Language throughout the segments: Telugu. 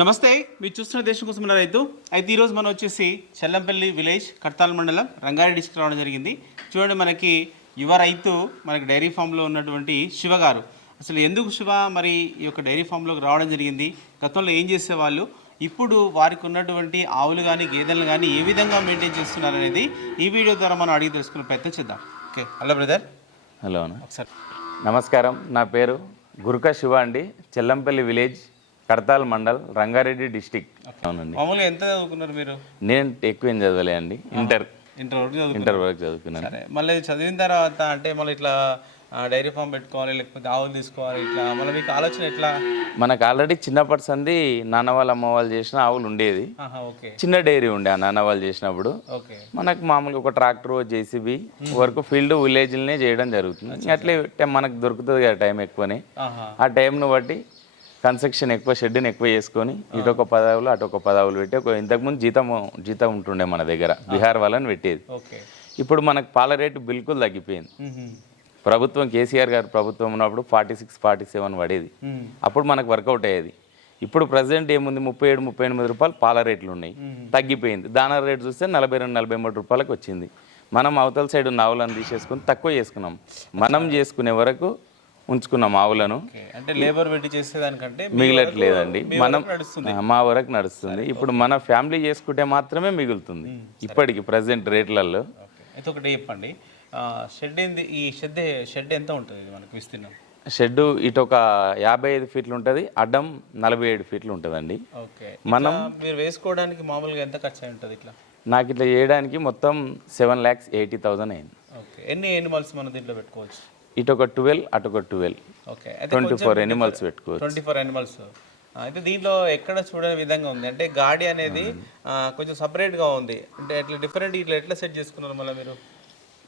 నమస్తే, మీరు చూస్తున్న దేశం కోసం ఉన్న రైతు. అయితే ఈరోజు మనం వచ్చేసి చెల్లంపల్లి విలేజ్ కడతాల్ మండలం రంగారెడ్డి డిస్ట్రిక్ట్ రావడం జరిగింది. చూడండి, మనకి యువ రైతు మనకి డైరీ ఫామ్లో ఉన్నటువంటి శివ గారు. అసలు ఎందుకు శివ మరి ఈ యొక్క డైరీ ఫామ్లోకి రావడం జరిగింది, గతంలో ఏం చేసేవాళ్ళు, ఇప్పుడు వారికి ఉన్నటువంటి ఆవులు కానీ గేదెలు కానీ ఏ విధంగా మెయింటైన్ చేస్తున్నారు అనేది ఈ వీడియో ద్వారా మనం అడిగి తెలుసుకునే ప్రయత్నం చేద్దాం. Okay, hello brother. హలో ఒకసారి నమస్కారం. నా పేరు గురుక శివ అండి. చెల్లంపల్లి విలేజ్ కడతాల్ మండల్ రంగారెడ్డి డిస్టిక్. అవునండి. మామూలుగా ఎంత చదువుకున్నారు మీరు? నేను ఎక్కువ ఏం చదవలే అండి, ఇంటర్ వరకు చదువుకున్నాను. సరే, మళ్ళీ చదివిన తర్వాత అంటే మళ్ళీ ఇట్లా డైరీ ఫామ్ పెట్టుకోవాలి లేకపోతే ఆవులు తీసుకోవాలి, ఇట్లా మళ్ళీ మీకు ఆలోచన ఎట్లా? మనకు ఆల్రెడీ చిన్నప్పటి సంది నాన్న వాళ్ళు అమ్మ వాళ్ళు చేసిన ఆవులు ఉండేది. ఓకే, చిన్న డైరీ ఉండే ఆ నాన్న వాళ్ళు చేసినప్పుడు. ఓకే, మనకు మామూలుగా ఒక ట్రాక్టర్ జేసీబీ వరకు ఫీల్డ్ విలేజ్లనే చేయడం జరుగుతుంది. అట్లే మనకు దొరుకుతుంది కదా టైం ఎక్కువనే. ఆ టైంను బట్టి కన్స్ట్రక్షన్ ఎక్కువ, షెడ్ని ఎక్కువ చేసుకొని ఇటు ఒక 10 ఆవులు అటు ఒక 10 ఆవులు పెట్టి ఇంతకుముందు జీతం ఉంటుండే మన దగ్గర, బీహార్ వాళ్ళని పెట్టేది. ఇప్పుడు మనకు పాల రేటు బిల్కుల్ తగ్గిపోయింది. ప్రభుత్వం కేసీఆర్ గారు ప్రభుత్వం ఉన్నప్పుడు 46, 47 పడేది. అప్పుడు మనకు వర్కౌట్ అయ్యేది. ఇప్పుడు ప్రజెంట్ ఏముంది, 37, 38 రూపాయలు పాల రేట్లు ఉన్నాయి, తగ్గిపోయింది. దానా రేటు చూస్తే 42, 43 రూపాయలకు వచ్చింది. మనం అవతల సైడ్ ఉన్న ఆవులను తీసేసుకుని తక్కువ చేసుకున్నాం. మనం చేసుకునే వరకు ఉంచుకున్నాం ఆవులను. అంటే లేబర్ పెట్టి చేసేదానికంటే మిగలట్లేదండి, మనం మా వరకు నడుస్తుంది. ఇప్పుడు మన ఫ్యామిలీ చేసుకుంటే మాత్రమే మిగులుతుంది ఇప్పటికి ప్రజెంట్ రేట్లలో. అయితే ఒకటి చెప్పండి, షెడ్ ఏంది, ఈ షెడ్ ఎంత ఉంటుంది మనకు విస్తీర్ణం? షెడ్ ఇటు ఒక 55 ఫీట్లు ఉంటుంది, అడ్డం 47 ఫీట్లు ఉంటుందండి. ఓకే, మనం మీరు వేసుకోవడానికి మామూలుగా ఎంత ఖర్చు అయి ఉంటుంది ఇట్లా? నాకు ఇట్లా చేయడానికి మొత్తం 7,80,000 అయింది. ఓకే, ఎన్ని ఎనిమల్స్ మనం దీంట్లో పెట్టుకోవచ్చు? ఇటు ఒక 12 అటు ఒక 12. ఓకే, 24 ఎనిమల్స్ పెట్టుకోవచ్చు. 24 ఎనిమల్స్. అయితే దీంట్లో ఎక్కడ చూడని విధంగా ఉంది, అంటే గాడి అనేది కొంచెం సపరేట్గా ఉంది, అంటే ఎట్లా డిఫరెంట్, ఇట్లా ఎట్లా సెట్ చేసుకున్నారు మళ్ళీ మీరు?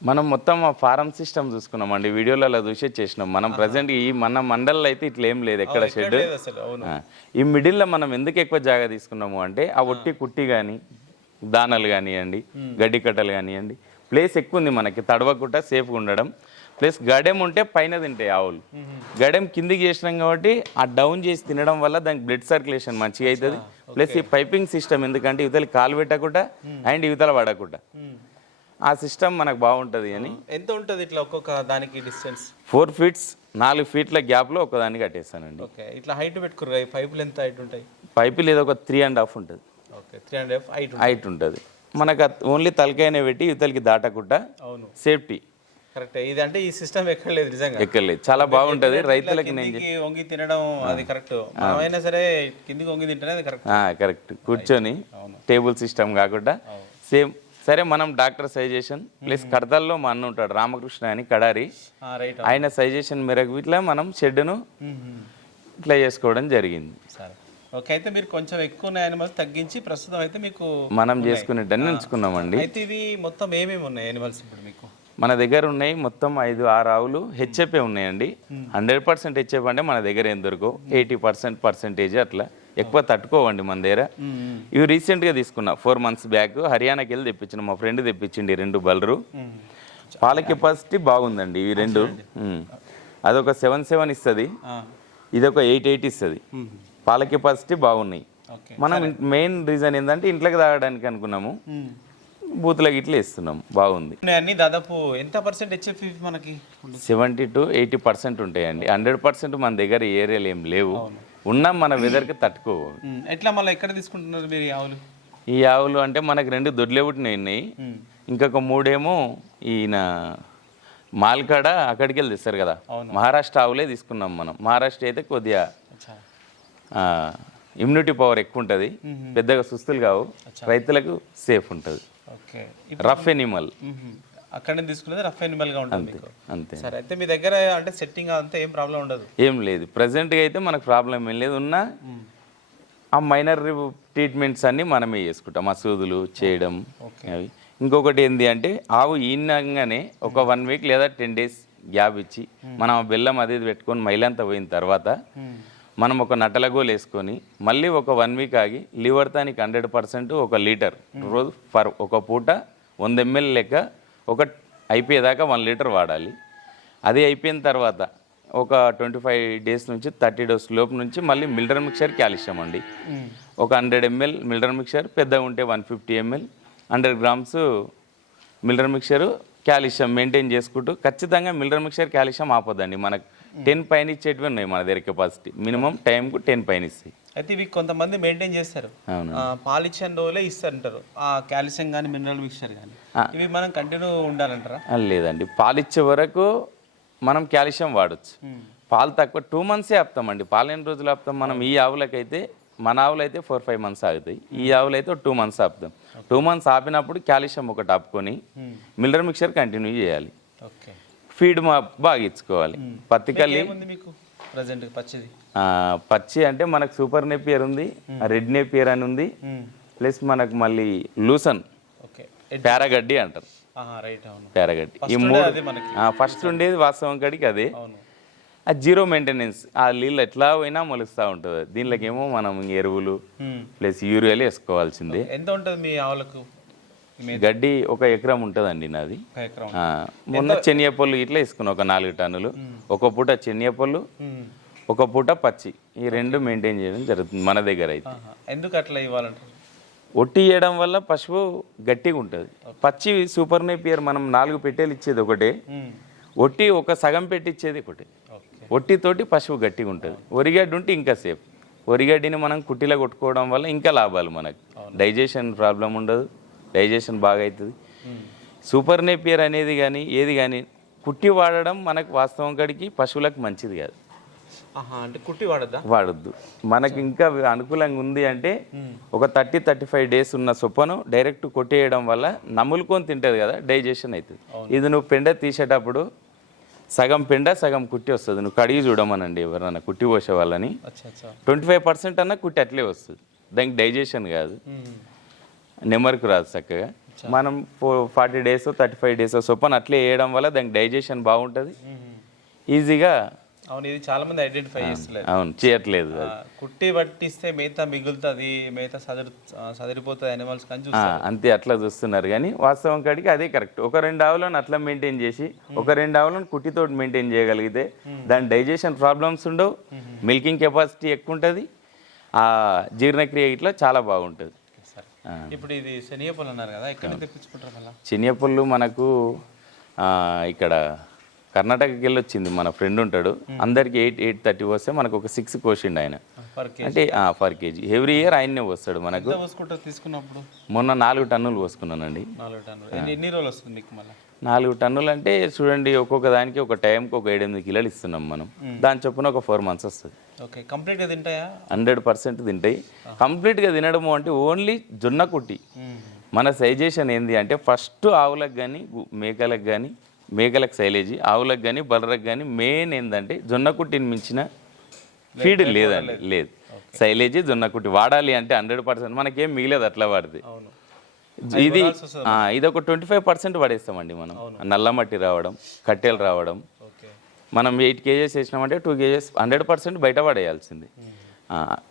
మనం మొత్తం ఫారం సిస్టమ్ చూసుకున్నామండి, వీడియోలలో చూసే చేసినాం. మనం ప్రజెంట్ ఈ మన మండల్లో అయితే ఇట్లా ఏం లేదు ఎక్కడ షెడ్. ఈ మిడిల్లో మనం ఎందుకు ఎక్కువ జాగా తీసుకున్నాము అంటే ఆ ఒట్టి కుట్టి కానీ, దానాలు కానివ్వండి, గడ్డి కట్టలు కానివ్వండి, ప్లేస్ ఎక్కువ ఉంది మనకి, తడవకుండా సేఫ్గా ఉండడం. ప్లస్ గడెం ఉంటే పైన తింటాయి ఆవులు, గడెం కిందికి చేసినాం కాబట్టి ఆ డౌన్ చేసి తినడం వల్ల దానికి బ్లడ్ సర్క్యులేషన్ మంచిగా అవుతుంది. ప్లస్ ఈ పైపింగ్ సిస్టమ్ ఎందుకంటే యువతలు కాలు పెట్టకుండా అండ్ యువతల పడకుండా ఆ సిస్టమ్ మనకు బాగుంటుంది. అని ఎంత ఉంటుంది ఇట్లా ఒక్కొక్క దానికి డిస్టెన్స్? 4 ఫీట్స్ 4 ఫీట్ల గ్యాప్లో ఒకదాన్ని కట్టేస్తానండి. ఓకే, ఇట్లా హైట్ పెట్టుకుర్రు, పైపులు ఎంత హైట్ ఉంటాయి? పైపులు ఏదో ఒక 3.5 ఉంటుంది. ఓకే, 3.5 హైట్ ఉంటుంది. మనకు ఓన్లీ తలకాయనే పెట్టి యువతలకి దాటకుండా సేఫ్టీ. కరెక్ట్. ఇది అంటే ఈ సిస్టమ్ ఎక్కడలేదు, నిజంగా ఎక్కడలేదు, చాలా బాగుంటుంది. రైతులకి వంగి తినడం అది కరెక్ట్, అయినా సరే కిందికి వంగి తింటేనే అది కరెక్ట్. కరెక్ట్, కూర్చొని టేబుల్ సిస్టమ్ కాకుండా సేమ్. సరే, మనం డాక్టర్ సజెషన్ ప్లస్ కడతల్లో మా అన్న ఉంటాడు రామకృష్ణ అని కడారి, ఆయన సజెషన్ మేరకు ఇట్లా మనం షెడ్ను ఇట్లా చేసుకోవడం జరిగింది. సరే, ఓకే. అయితే మీరు కొంచెం ఎక్కువ యానిమల్స్ తగ్గించి ప్రస్తుతం అయితే మీకు మనం చేసుకునేటన్ని ఉంచుకున్నామండి. అయితే ఇవి మొత్తం ఏమేమి ఉన్నాయి యానిమల్స్ ఇప్పుడు మీకు? మన దగ్గర ఉన్నాయి మొత్తం 5-6 ఆవులు హెచ్ఎఫ్ఏ ఉన్నాయండి. 100% హెచ్ఎఫ్ అంటే మన దగ్గర ఏం దొరకవు, 80% అట్లా, ఎక్కువ తట్టుకోవండి మన దగ్గర. ఇవి రీసెంట్గా తీసుకున్నా 4 మంత్స్ బ్యాక్, హర్యానాకి వెళ్ళి తెప్పించిన, మా ఫ్రెండ్ తెప్పించిండి 2 బలరు. పాల కెపాసిటీ బాగుందండి ఇవి 2. అదొక 7 ఇస్తుంది, ఇదొక 8 ఇస్తుంది. పాల కెపాసిటీ బాగున్నాయి. మనం మెయిన్ రీజన్ ఏంటంటే ఇంట్లోకి తాగడానికి అనుకున్నాము, బూతులకి ఇట్లా ఇస్తున్నాం, బాగుంది. అన్ని దాదాపు ఎంత పర్సెంట్ హెచ్ఎఫ్ మనకి? 70 to 80% ఉంటాయండి. 100% మన దగ్గర ఏరియాలు ఏం లేవు, ఉన్నాం మన వెదర్కి తట్టుకోవు. ఎట్లా మళ్ళీ ఎక్కడ తీసుకుంటున్నారు మీరు ఈ ఆవులు? ఈ ఆవులు అంటే మనకు 2 దొడ్లేవుటినాయి ఉన్నాయి, ఇంకొక 3 ఏమో ఈయన మాల్కాడ అక్కడికి వెళ్ళి తెస్తారు కదా, మహారాష్ట్ర ఆవులే తీసుకున్నాం మనం. మహారాష్ట్ర అయితే కొద్దిగా ఇమ్యూనిటీ పవర్ ఎక్కువ ఉంటుంది, పెద్దగా సుస్తులు కావు, రైతులకు సేఫ్ ఉంటుంది. రఫ్ ఎనిమల్ అక్కడ తీసుకునేది రఫ్ ఎనిమల్ గా ఉంటుంది అంతే. సరే, అయితే మీ దగ్గర అంటే సెట్టింగ్ అంతా ఏం ప్రాబ్లం ఉండదు? ఏం లేదు, ప్రెసెంట్గా అయితే మనకు ప్రాబ్లం ఏం లేదు. ఉన్నా ఆ మైనర్ ట్రీట్మెంట్స్ అన్నీ మనమే చేసుకుంటాం, ఆ సూదులు చేయడం అవి. ఇంకొకటి ఏంటి అంటే ఆవు ఈనంగానే ఒక 1 వీక్ లేదా 10 days గ్యాప్ ఇచ్చి మనం బెల్లం అది పెట్టుకొని మైలంతా పోయిన తర్వాత మనం ఒక నటలగోలు వేసుకొని మళ్ళీ ఒక 1 వీక్ ఆగి లివర్ టానిక్ 100% 1 లీటర్ రోజు ఫర్ ఒక పూట 100 ml లెక్క ఒక అయిపోయేదాకా 1 లీటర్ వాడాలి. అది అయిపోయిన తర్వాత ఒక 25 days నుంచి 30 days లోపు నుంచి మళ్ళీ మిల్డర్ మిక్చర్ కాల్షియం అండి, ఒక 100 ml మిల్లర్ మిక్చర్, పెద్దగా ఉంటే 150 ml 100 grams Miller mixture calcium maintain చేసుకుంటూ ఖచ్చితంగా మిల్లర్ మిక్చర్ కాల్షియం ఆపొద్దండి. మనకు 10 పైన ఇచ్చేటివి ఉన్నాయి మన దగ్గర కెపాసిటీ, మినిమం టైంకు 10 పైన ఇస్తాయి. అయితే ఇవి కొంతమంది మెయింటైన్ చేస్తారు, పాలిచ్చిన రోజులే ఇస్తారంటారు ఆ కాల్షియం కానీ మినరల్ మిక్చర్ కానీ. ఇవి మనం కంటిన్యూ ఉండాలంటారా? లేదండి, పాలిచ్చే వరకు మనం కాల్షియం వాడచ్చు. పాలు తక్కువ 2 months ఆపుతామండి. పాలు ఎన్ని రోజులు ఆపుతాం మనం? ఈ ఆవులకైతే, మన ఆవులు అయితే 4-5 months ఆగుతాయి. ఈ ఆవులు అయితే 2 months ఆపుతాం. 2 months ఆపినప్పుడు కాల్షియం ఒకటి ఆపుకొని మిల్లర్ మిక్చర్ కంటిన్యూ చేయాలి. ఫీడ్ బాగా ఇచ్చుకోవాలి. పత్తికల్లి మీకు ప్రజెంట్ పచ్చిది పచ్చి అంటే మనకు సూపర్ నేపియర్ ఉంది, రెడ్ నేపియర్ అని ఉంది, ప్లస్ మనకు మళ్ళీ లూసన్, పేరగడ్డి అంటారు. పేరగడ్డి. ఈ 3 ఫస్ట్ ఉండేది వాస్తవం కాడికి అదే. అది 0 మెయింటెనెన్స్. ఆ నీళ్ళు ఎట్లా పోయినా మొలుస్తూ ఉంటుంది. దీనిలోకి ఏమో మనం ఎరువులు ప్లస్ యూరియాలు వేసుకోవాల్సిందే. ఎంత ఉంటుంది మీ ఆవులకు గడ్డి? 1 ఎకరం ఉంటుందండి నాది. మొన్న శనగపళ్ళు ఇట్లా వేసుకున్నాం, ఒక 4 టన్నులు. ఒక పూట శనగపళ్ళు, ఒక పూట పచ్చి, ఈ 2 మెయింటైన్ చేయడం జరుగుతుంది మన దగ్గర అయితే. ఎందుకు అట్లా ఇవ్వాలంటారు? ఒట్టి వేయడం వల్ల పశువు గట్టిగా ఉంటుంది. పచ్చి సూపర్ నేపియర్ మనం 4 పెట్టెలు ఇచ్చేది ఒకటే, ఒట్టి ఒక సగం పెట్టి ఇచ్చేది ఒకటి. ఒట్టితోటి పశువు గట్టిగా ఉంటుంది. ఒరిగడ్డి ఉంటే ఇంకా సేఫ్. ఒరిగడ్డిని మనం కుట్టిలో కొట్టుకోవడం వల్ల ఇంకా లాభాలు మనకు. డైజెషన్ ప్రాబ్లం ఉండదు, డైజెషన్ బాగా అవుతుంది. సూపర్ నేపియర్ అనేది కానీ ఏది కానీ కుట్టి వాడడం మనకు వాస్తవం కాడికి పశువులకు మంచిది కాదు. అంటే కుట్టి వాడద్దు. మనకి ఇంకా అనుకూలంగా ఉంది అంటే ఒక 30-35 days ఉన్న సొప్పను డైరెక్ట్ కొట్టేయడం వల్ల నములుకొని తింటుంది కదా, డైజెషన్ అవుతుంది. ఇది నువ్వు పెండ తీసేటప్పుడు సగం పెండ సగం కుట్టి వస్తుంది. నువ్వు కడిగి చూడమనండి ఎవరన్నా కుట్టి పోసే వాళ్ళని, 25% అన్నా కుట్టి అట్లే వస్తుంది. దానికి డైజెషన్ కాదు, నెమ్మరికి రాదు చక్కగా. మనం 40 days 35 days సొప్పను అట్లే వేయడం వల్ల దానికి డైజెషన్ బాగుంటుంది, ఈజీగా. అవును, ఇది చాలా మంది ఐడెంటిఫై చేస్తలేదు. అవును, చేయట్లేదు. కుట్టి పట్టిస్తే మేత మిగులుతుంది, మేత సదిరిపోతుంది అనిమల్స్ కానీ అంతే, అట్లా చూస్తున్నారు. కానీ వాస్తవం కాడికి అదే కరెక్ట్. ఒక 2 ఆవులను అట్లా మెయింటైన్ చేసి ఒక 2 ఆవులను కుట్టితో మెయింటైన్ చేయగలిగితే దాని డైజెషన్ ప్రాబ్లమ్స్ ఉండవు, మిల్కింగ్ కెపాసిటీ ఎక్కువ ఉంటుంది, ఆ జీర్ణక్రియ ఇట్లా చాలా బాగుంటుంది. ఇప్పుడు ఇది శనగపళ్ళు అన్నారు కదా, ఎక్కడ తెప్పించుకుంటారు మళ్ళీ? శనగపళ్ళు మనకు ఇక్కడ కర్ణాటకకి వెళ్ళి వచ్చింది. మన ఫ్రెండ్ ఉంటాడు, అందరికి 830 వస్తే మనకు ఒక 6 కోసిండు ఆయన. అంటే పర్ కేజీ ఎవ్రీ ఇయర్ ఆయన్నే వస్తాడు మనకు. తీసుకున్నప్పుడు మొన్న 4 టన్నులు పోసుకున్నానండి. 4 టన్నులు అంటే చూడండి, ఒక్కొక్క దానికి ఒక టైంకి ఒక 7-8 కిలోలు ఇస్తున్నాం మనం. దాని చొప్పున ఒక 4 months వస్తుంది. 100% తింటాయి. కంప్లీట్గా తినడము అంటే ఓన్లీ జొన్న కుట్టి. మన సజెషన్ ఏంది అంటే ఫస్ట్ ఆవులకు కానీ మేకలకు కానీ, మేకలకు సైలేజీ, ఆవులకు కానీ బర్రెలకు కానీ మెయిన్ ఏంటంటే జొన్న కుట్టిని మించిన ఫీడ్ లేదండి, లేదు. సైలేజీ జొన్న కుట్టి వాడాలి అంటే 100%. మనకేం మిగిలేదు అట్లా వాడితే. ఇది ఒక 25% పడేస్తామండి మనం. నల్ల మట్టి రావడం, కట్టెలు రావడం. మనం 8 kgs వేసినామంటే 2 kgs 100% బయట పడేయాల్సింది.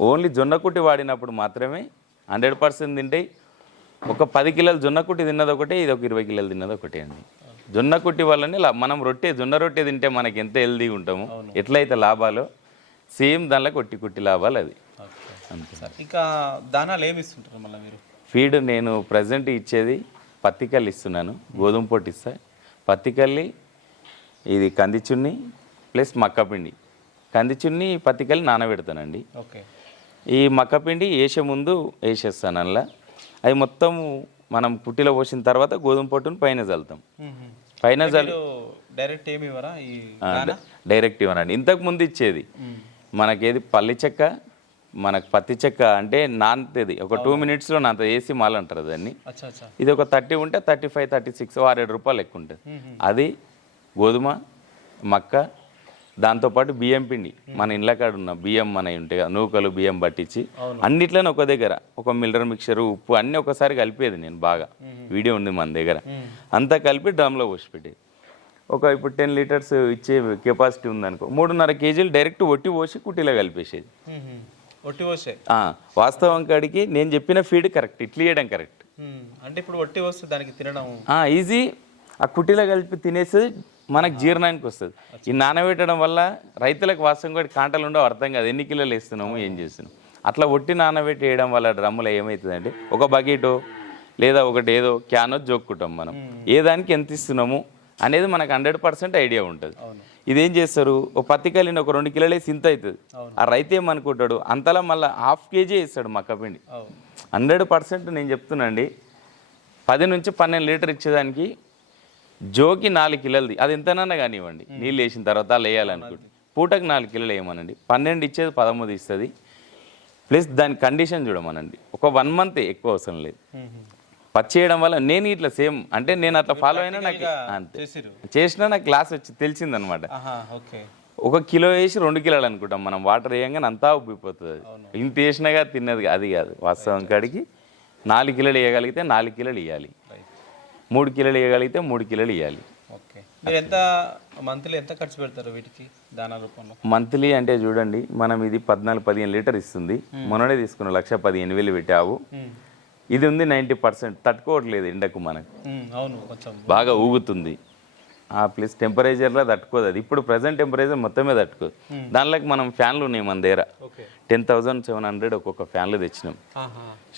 ఓన్లీ జొన్న కుట్టి వాడినప్పుడు మాత్రమే 100% తింటాయి. ఒక 10 కిలోలు జొన్న కుట్టి తిన్నది ఒకటే, ఇది ఒక 20 కిలోలు తిన్నది ఒకటే అండి. జొన్న కుట్టి వల్లనే మనం జొన్న రొట్టె తింటే మనకి ఎంత హెల్దీగా ఉంటామో, ఎట్లయితే లాభాలు సేమ్ దానిలో కుట్టి లాభాలు అది. ఇంకా దానాలు ఏమి ఇస్తుంటారు మళ్ళీ మీరు? ఫీడ్ నేను ప్రజెంట్ ఇచ్చేది పత్తికల్లి ఇస్తున్నాను, గోధుమ పొట్టు ఇస్తా, పత్తికల్లి, ఇది కందిచున్ని ప్లస్ మక్కపిండి. కందిచున్ని పత్తికల్లి నానబెడతానండి. ఈ మక్కపిండి వేసే ముందు వేసేస్తాను అందులో. అవి మొత్తం మనం పుట్టిలో పోసిన తర్వాత గోధుమ పొట్టును పైన చల్లుతాం. పైన డైరెక్ట్ ఏమి ఇవ్వరా? డైరెక్ట్ ఇవ్వనండి. ఇంతకు ముందు ఇచ్చేది మనకేది పల్లి చెక్క, మనకు పత్తి చెక్క అంటే నాంతది ఒక 2 minutesలో నాంత వేసి మాల్ అంటారు దాన్ని. ఇది ఒక 30 ఉంటే 35, 36, 6-7 రూపాయలు ఎక్కువ ఉంటుంది. అది గోధుమ, మక్క, దాంతోపాటు బియ్యం పిండి, మన ఇండ్ల కాడ ఉన్న బియ్యం మన ఉంటాయి కదా, నూకలు బియ్యం పట్టించి అన్నిట్లోనే ఒక దగ్గర ఒక మిల్లర్ మిక్చరు, ఉప్పు అన్నీ ఒకసారి కలిపేది. నేను బాగా వీడియో ఉంది మన దగ్గర. అంతా కలిపి డ్రమ్లో పోసి పెట్టేది. ఇప్పుడు 10 liters ఇచ్చే కెపాసిటీ ఉందనుకో, 3.5 kgs డైరెక్ట్ ఒట్టి పోసి కుట్టిలో కలిపేసేది. ఒట్టి పోసే వాస్తవం కాడికి నేను చెప్పిన ఫీడ్ కరెక్ట్, ఇట్లా చేయడం కరెక్ట్. అంటే ఇప్పుడు ఒట్టి వస్తే దానికి తినడం ఈజీ. ఆ కుట్టిలో కలిపి తినేసి మనకు జీర్ణానికి వస్తుంది. ఈ నానబెట్టడం వల్ల రైతులకు వాస్తవం కూడా కాంటలు ఉండవు, అర్థం కాదు ఎన్ని కిలోలు వేస్తున్నాము ఏం చేస్తున్నాము. అట్లా ఒట్టి నానబెట్టి వేయడం వల్ల డ్రమ్ములో ఏమవుతుందంటే ఒక బకెటో లేదా ఒకటి ఏదో క్యానో జోక్కుంటాం మనం ఏ దానికి ఎంత ఇస్తున్నాము అనేది మనకు 100% ఐడియా ఉంటుంది. ఇదేం చేస్తారు, ఒక 10 కిలోని ఒక 2 కిలోలు వేసి ఇంత అవుతుంది. ఆ రైతు ఏమనుకుంటాడు, అంతలా మళ్ళీ ½ కేజీ వేస్తాడు మక్కపిండి. 100% నేను చెప్తున్నాండి, 10 నుంచి 12 లీటర్ ఇచ్చేదానికి జోకి 4 కిలోలది అది ఎంతనన్నా కానివ్వండి, నీళ్ళు వేసిన తర్వాత అలా వేయాలనుకుంటే పూటకు 4 కిలోలు వేయమనండి, 12 ఇచ్చేది 13 ఇస్తుంది. ప్లస్ దాని కండిషన్ చూడమనండి, ఒక 1 మంత్ ఎక్కువ అవసరం లేదు. పచ్చి చేయడం వల్ల నేను ఇట్లా సేమ్ అంటే నేను అట్లా ఫాలో అయినా నాకు అంతే చేసినా నాకు క్లాస్ వచ్చి తెలిసిందనమాట. 1 కిలో వేసి 2 కిలోలు అనుకుంటాం మనం, వాటర్ వేయంగానే అంతా ఉబ్బిపోతుంది. అది ఇంత వేసినాగా తిన్నది అది కాదు వాస్తవం. కాడికి 4 కిలోలు వేయగలిగితే 4 కిలోలు ఇవ్వాలి, 3 కిలోలు వేయగలిగితే 3 కిలోలు ఇవ్వాలి. మంత్లీ ఎంత ఖర్చు పెడతారు వీటికి దానా రూపంలో? మంత్లీ అంటే చూడండి, మనం ఇది 14-15 లీటర్ ఇస్తుంది. మొన్ననే తీసుకున్న 1,15,000 పెట్టావు. ఇది ఉంది 90% తట్టుకోవట్లేదు ఎండకు, మనకు బాగా ఊగుతుంది. ప్లస్ టెంపరేచర్లో తట్టుకోదు అది. ఇప్పుడు ప్రజెంట్ టెంపరేచర్ మొత్తమే తట్టుకోదు. దానిలోకి మనం ఫ్యాన్లు ఉన్నాయి మన దగ్గర, 10,700 ఒక్కొక్క ఫ్యాన్లు తెచ్చినాం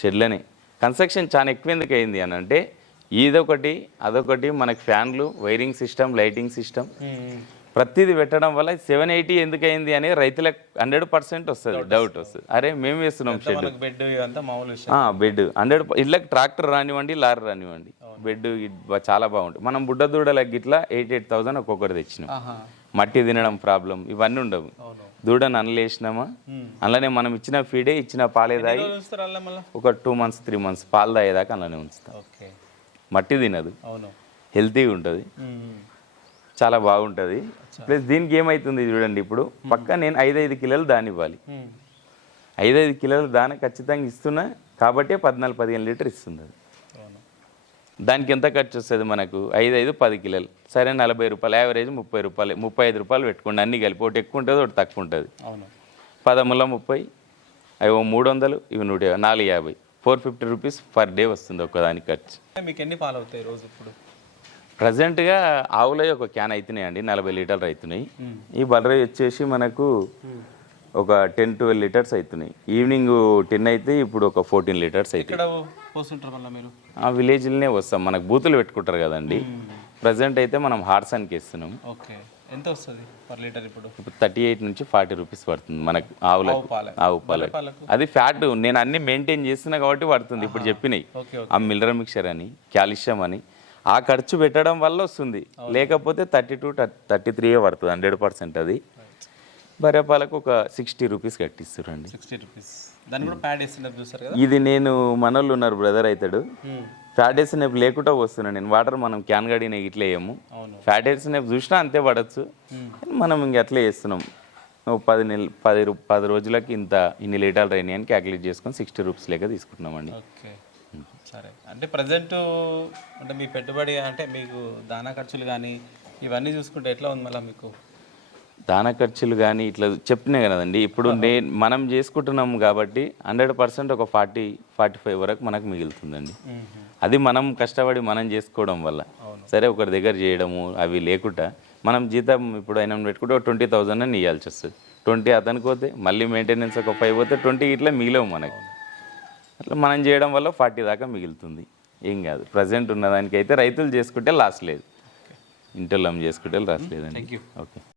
షెడ్లని. కన్స్ట్రక్షన్ చాలా ఎక్కువ ఎందుకు అయింది అని అంటే ఇదొకటి అదొకటి, మనకు ఫ్యాన్లు, వైరింగ్ సిస్టమ్, లైటింగ్ సిస్టమ్ ప్రతిదీ పెట్టడం వల్ల 780 ఎందుకు అయింది అని రైతులకు 100% వస్తుంది, డౌట్ వస్తుంది. అరే మేము వేస్తున్నాం షెడ్, బెడ్ 100 ఇళ్ళకి ట్రాక్టర్ రానివ్వండి, లారీ రానివ్వండి, బెడ్ చాలా బాగుంటుంది. మనం బుడ్డ దూడలకి ఇట్లా 88,000 ఒక్కొక్కటి తెచ్చినాం. మట్టి తినడం ప్రాబ్లం ఇవన్నీ ఉండవు. దూడను అనలేసినామా, అందులోనే మనం ఇచ్చిన ఫీడే ఇచ్చిన పాలే తాగి ఒక 2 months 3 months పాలు తాగేదాకా అందులోనే ఉంచుతాం. మట్టి తినదు, హెల్తీగా ఉంటుంది, చాలా బాగుంటుంది. ప్లస్ దీనికి ఏమవుతుంది చూడండి, ఇప్పుడు పక్క నేను 5 కిలోలు దాని ఇవ్వాలి, 5 కిలోలు దాని ఖచ్చితంగా ఇస్తున్నా కాబట్టి 14-15 లీటర్ ఇస్తుంది. అది దానికి ఎంత ఖర్చు వస్తుంది మనకు? 10 కిలోలు సరే 40 రూపాయలు, యావరేజ్ 30 రూపాయలు, 35 రూపాయలు పెట్టుకోండి. అన్ని కలిపి ఒకటి ఎక్కువ ఉంటుంది ఒకటి తక్కువ ఉంటుంది. 10 అవి 300, ఇవి 150, 450, 450 రూపీస్ పర్ డే వస్తుంది ఒక్కదానికి ఖర్చు. మీకు ఎన్ని పాలు అవుతాయి రోజు? ఇప్పుడు ప్రజెంట్గా ఆవులై ఒక క్యాన్ అవుతున్నాయండి, 40 లీటర్లు అవుతున్నాయి. ఈ బర్రె వచ్చేసి మనకు ఒక 10-12 లీటర్స్ అవుతున్నాయి. ఈవినింగ్ 10 అయితే ఇప్పుడు ఒక 14 లీటర్స్ అవుతాయి. ఆ విలేజ్లోనే వస్తాం, మనకు బూతులు పెట్టుకుంటారు కదండి. ప్రజెంట్ అయితే మనం హార్సన్కి ఇస్తున్నాం. ఎంత వస్తుంది పర్ లీటర్? ఇప్పుడు 38 నుంచి 40 రూపీస్ పడుతుంది మనకు ఆవు పాలకు. అది ఫ్యాట్ నేను అన్ని మెయింటైన్ చేస్తున్నా కాబట్టి పడుతుంది. ఇప్పుడు చెప్పినాయి ఆ మినరల్ మిక్చర్ అని, కాల్షియం అని, ఆ ఖర్చు పెట్టడం వల్ల వస్తుంది. లేకపోతే 32-33 పడుతుంది 100%. అది బర్రెపాలకు ఒక 60 రూపీస్ కట్టిస్తారండి. 60 రూపీస్. దాన్ని కూడా ప్యాడ్ వేస్తున్నారు చూస్తారు కదా. ఇది నేను మనోళ్ళు ఉన్నారు బ్రదర్ అవుతాడు, ఫ్యాట్ వేసినప్పుడు లేకుండా వస్తున్నాను నేను. వాటర్ మనం క్యాన్ గడిన ఇట్లా వేయము, ఫ్యాట్ వేసినప్పుడు చూసినా అంతే పడవచ్చు. మనం ఇంక అట్లే వేస్తున్నాం. 10 రోజులకి ఇన్ని లీటర్లు అయినాయి అని క్యాలిక్యులేట్ చేసుకొని 60 రూపీస్ లేక తీసుకుంటున్నామండి. సరే, అంటే ప్రజెంట్ అంటే మీ పెట్టుబడి అంటే మీకు దానా ఖర్చులు కానీ ఇవన్నీ చూసుకుంటే ఎట్లా ఉంది మళ్ళీ మీకు? దానా ఖర్చులు కానీ ఇట్లా చెప్పినా కదండి. ఇప్పుడు మనం చేసుకుంటున్నాం కాబట్టి 100% ఒక 40-45 వరకు మనకు మిగులుతుందండి. అది మనం కష్టపడి మనం చేసుకోవడం వల్ల. సరే ఒకరి దగ్గర చేయడము అవి లేకుండా మనం జీతం ఇప్పుడు అయినా పెట్టుకుంటే 20,000 అని ఇవ్వాల్సి వస్తుంది. 20 అతనికి పోతే మళ్ళీ మెయింటెనెన్స్ ఒక 5 పోతే 20 ఇట్లా మిగిలేవు మనకి. అట్లా మనం చేయడం వల్ల 40 దాకా మిగులుతుంది. ఏం కాదు, ప్రజెంట్ ఉన్నదానికైతే రైతులు చేసుకుంటే లాస్ లేదు, ఇంటర్లం చేసుకుంటే లాస్ లేదండి. ఓకే.